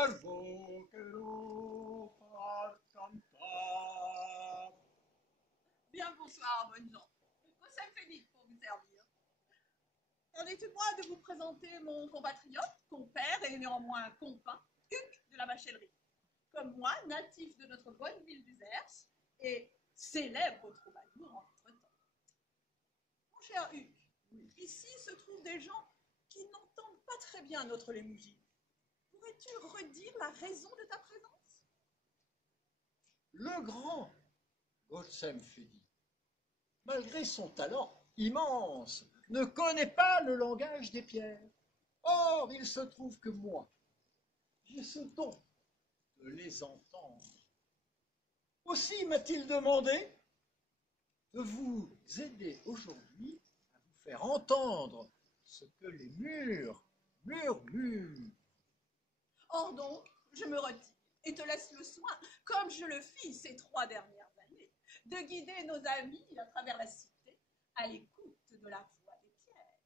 salvo che l'eau par cantar. Bien bonsoir, bonnes gens. Rossem Phénix pour vous servir. Permettez-moi de vous présenter mon compatriote, compère et néanmoins compagnon, Hugues de la Bachellerie. Comme moi, natif de notre bonne ville d'Uzers et célèbre troubadour en notre temps. Mon cher Hugues, ici se trouvent des gens qui n'entendent pas très bien notre lémougie. Pourrais-tu redire la raison de ta présence? Le grand Rossem Phénix, malgré son talent immense, ne connaît pas le langage des pierres. Or, il se trouve que moi, j'ai ce don de les entendre. Aussi m'a-t-il demandé de vous aider aujourd'hui à vous faire entendre ce que les murs murmurent. Or donc, je me retire et te laisse le soin, comme je le fis ces 3 dernières années, de guider nos amis à travers la cité à l'écoute de la voix des pierres.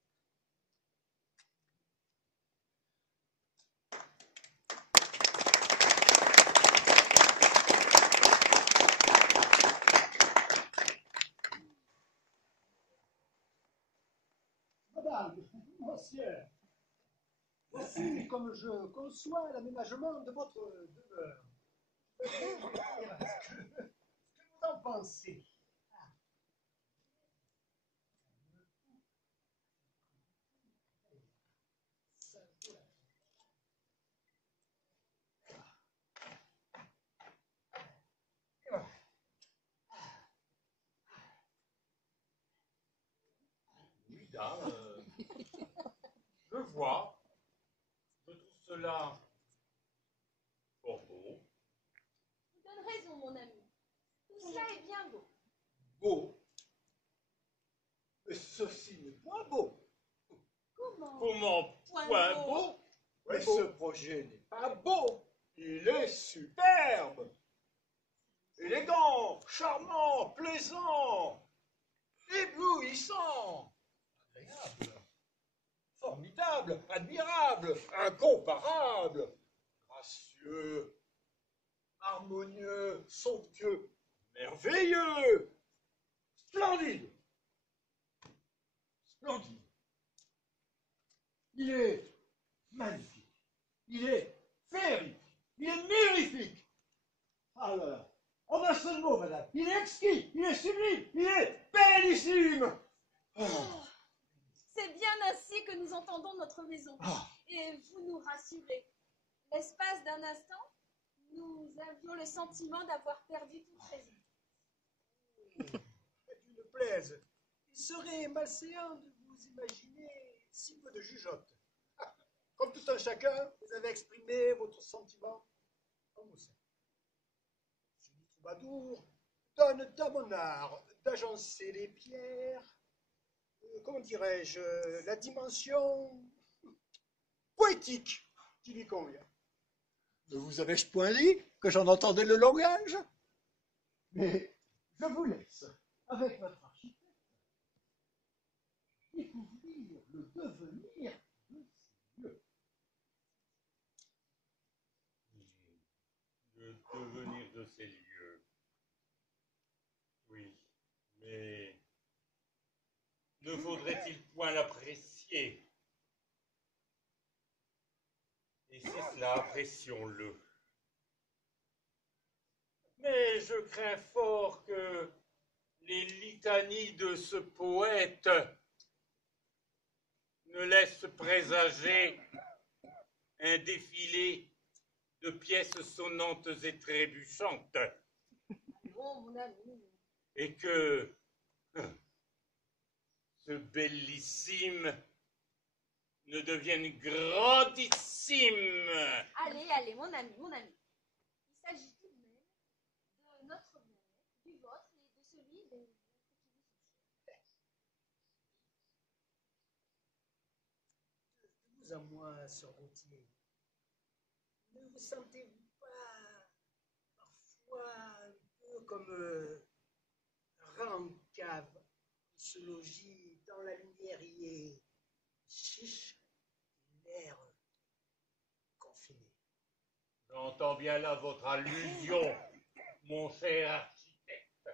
Madame, monsieur, voici comme je conçois l'aménagement de votre demeure. Ce que vous en pensez? Oui, dame, je vois. Je trouve cela fort beau. Vous donne raison, mon ami. Tout cela est bien beau. Beau. Mais ceci n'est point beau. Comment? Comment point beau? Mais ce projet n'est pas beau. Il est superbe. Élégant, charmant, plaisant, éblouissant, agréable, formidable, admirable, incomparable, gracieux, harmonieux, somptueux, merveilleux, splendide. Splendide. Il est magnifique. Il est féerique. Il est mirifique. Alors, en un seul mot, madame, il est exquis, il est sublime, il est bellissime. Oh, c'est bien ainsi que nous entendons notre maison. Et vous nous rassurez. L'espace d'un instant, nous avions le sentiment d'avoir perdu toute raison. Tu me plaises. Il serait malséant de vous imaginer si peu de jugeote. Comme tout un chacun, vous avez exprimé votre sentiment en vous seul. Génie troubadour donne à mon art d'agencer les pierres, comment dirais-je, la dimension poétique qui lui convient. Ne vous avais-je point dit que j'en entendais le langage? Mais je vous laisse, avec votre architecte, découvrir le devenir de ces lieux. Le devenir de ces lieux. Oui, mais ne faudrait-il point l'apprécier? Et c'est cela, apprécions-le. Mais je crains fort que les litanies de ce poète ne laissent présager un défilé de pièces sonnantes et trébuchantes, Non, mon ami. et que ce bellissime ne devienne grandissime. Allez, allez, mon ami, mon ami. Il s'agit tout de même de notre bien-être, du vôtre et de celui des autres qui De vous à moi, sœur Gauthier, ne vous sentez-vous pas parfois un peu comme un rat en cave qui se logit dans la lumière y est chiche, l'air confiné? J'entends bien là votre allusion, mon cher architecte.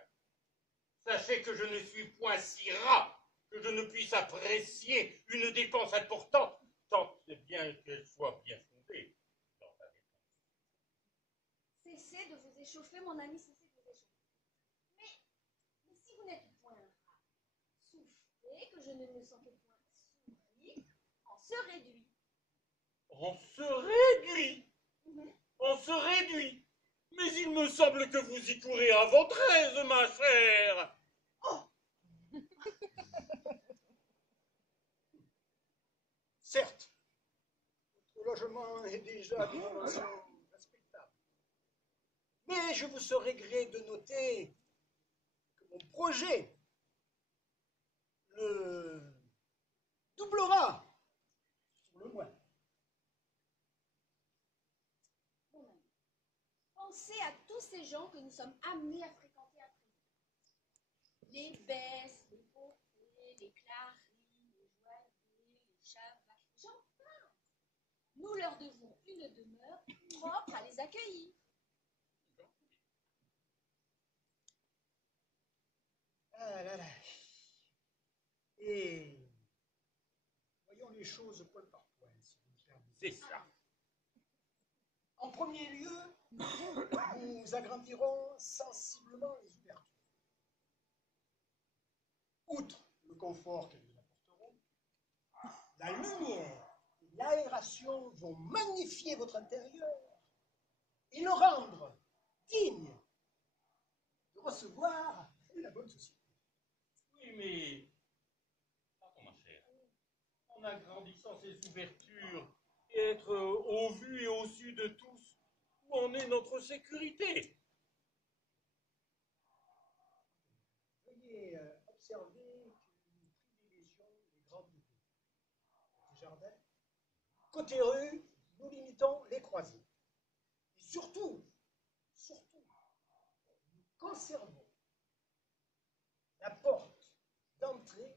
Sachez que je ne suis point si rat que je ne puisse apprécier une dépense importante, tant bien qu'elle soit bien fondée. Cessez de vous échauffer, mon ami, cessez de vous échauffer. Mais si vous n'êtes point un rat, soufflez que je ne me sentais point souris, en se réduit. On se réduit. On se réduit. Mais il me semble que vous y courez à votre aise, ma chère. Oh. Certes, votre logement est déjà d'une dimension respectable. Mais je vous serais gré de noter que mon projet le doublera, sur le moins. Mon ami, pensez à tous ces gens que nous sommes amenés à fréquenter à présent. Les Besses, les Beaupré, les Clary, les Joyer, les Chavac, j'en parle. Nous leur devons une demeure propre à les accueillir. Ah là là. Et voyons les choses point par point, si vous me permettez. C'est ça. En premier lieu, nous agrandirons sensiblement les ouvertures. Outre le confort qu'elles nous apporteront, la lumière et l'aération vont magnifier votre intérieur et le rendre digne de recevoir la bonne société. Oui, mais... Pardon, ma chère. En agrandissant ces ouvertures et être au vu et au su de tous, où en est notre sécurité? Veuillez observer que nous privilégions les grandes rues. Les jardins. Côté rue, nous limitons les croisées. Et surtout, nous conservons la porte d'entrée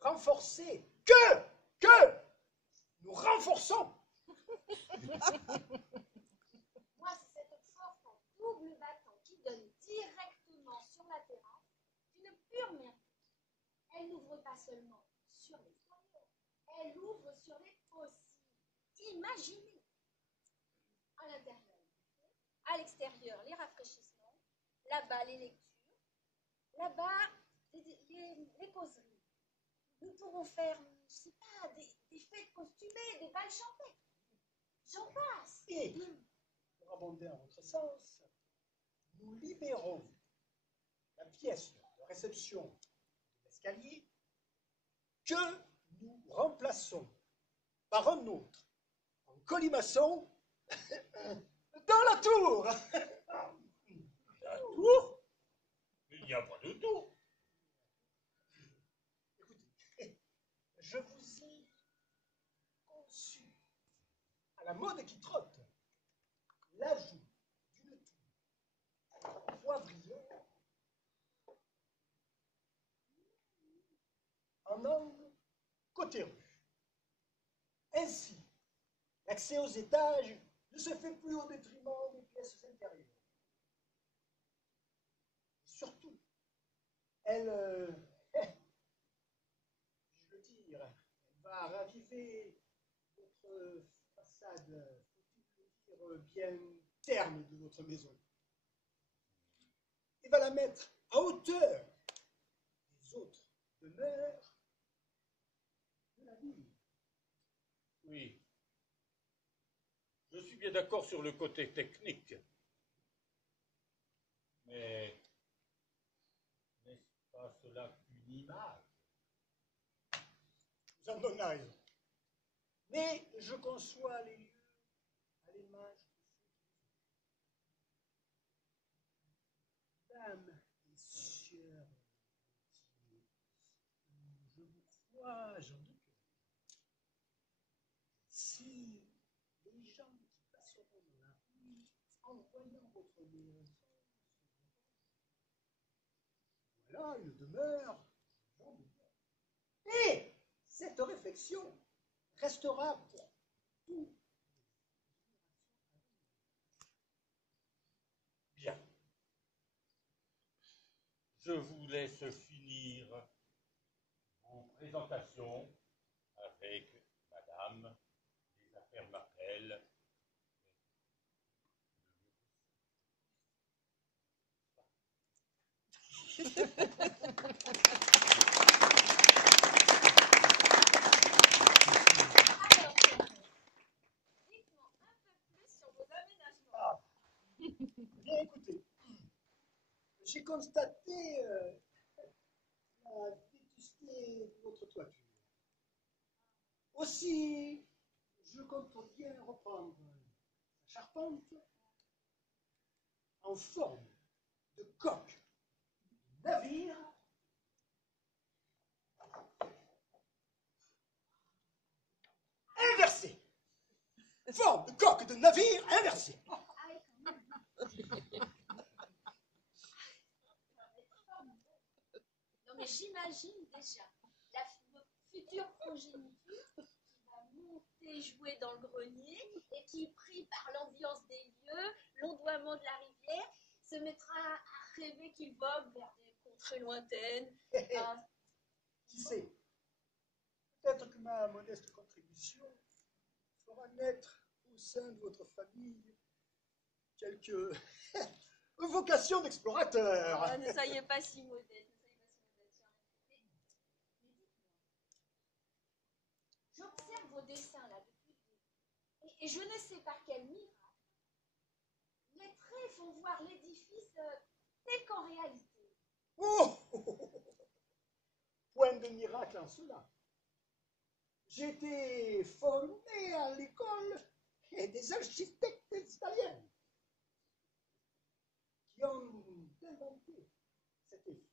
renforcée que nous renforçons. Moi, c'est cette porte en double battant qui donne directement sur la terrasse d'une pure merveille. Elle n'ouvre pas seulement sur l'extérieur, elle ouvre sur les possibles. Imaginez! À l'intérieur, à l'extérieur, les rafraîchissements, là-bas, les lectures, là-bas, les causeries. Nous pourrons faire, je sais pas, des fêtes costumées, des bals champêtres. J'en passe. Et, pour abonder en votre sens, nous libérons la pièce de réception de l'escalier que nous remplaçons par un autre en colimaçon dans la tour. La tour? Il n'y a pas de tour. Écoutez, je vous ai conçu à la mode qui trotte l'ajout d'une tour poivrière en angle côté rue. Ainsi, l'accès aux étages ne se fait plus au détriment des pièces intérieures. Surtout, elle, je veux dire, elle va raviver votre façade, faut-il le dire, bien terne de votre maison. Et va la mettre à hauteur des autres demeures de la ville. Oui. Je suis bien d'accord sur le côté technique. Mais n'est-ce pas cela qu'une image? Vous en donnez raison. Mais je conçois les lieux à l'image de ceux qui les occupent. Mesdames, messieurs, je vous crois, j'en doute. Si les gens qui passeront dans la rue en voyant votre maison, voilà une demeure, et cette réflexion restera pour tout. je vous laisse finir vos présentations avec Madame. Les affaires m'appellent. Alors, dites-moi un peu plus sur vos aménagements. Bien écoutez, j'ai constaté la vétusté de votre toiture. Aussi, je compte bien reprendre sa charpente en forme de coque de navire inversée. Forme de coque de navire inversée. Non, mais j'imagine déjà votre future progéniture qui va monter, jouer dans le grenier et qui, pris par l'ambiance des lieux, l'ondoiement de la rivière, se mettra à rêver qu'il vogue vers des contrées lointaines. Qui sait? Peut-être que ma modeste contribution fera naître au sein de votre famille quelques vocations d'explorateur. Ah, ne soyez pas si modeste, ne soyez pas si modeste. Mais dites-moi, j'observe vos dessins là depuis le début, et je ne sais par quel miracle, les traits font voir l'édifice tel qu'en réalité. Oh! Point de miracle en cela. J'ai été formé à l'école des architectes italiens qui ont inventé cet effet.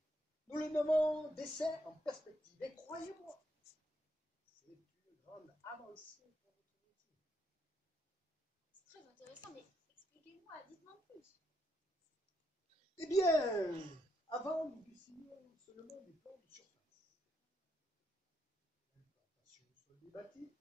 Nous le nommons dessin en perspective. Et croyez-moi, c'est une grande avancée pour votre métier. C'est très intéressant, mais expliquez-moi, dites-moi plus. Eh bien, avant, nous dessinions seulement des plans de surface. L'implantation sur des bâtis,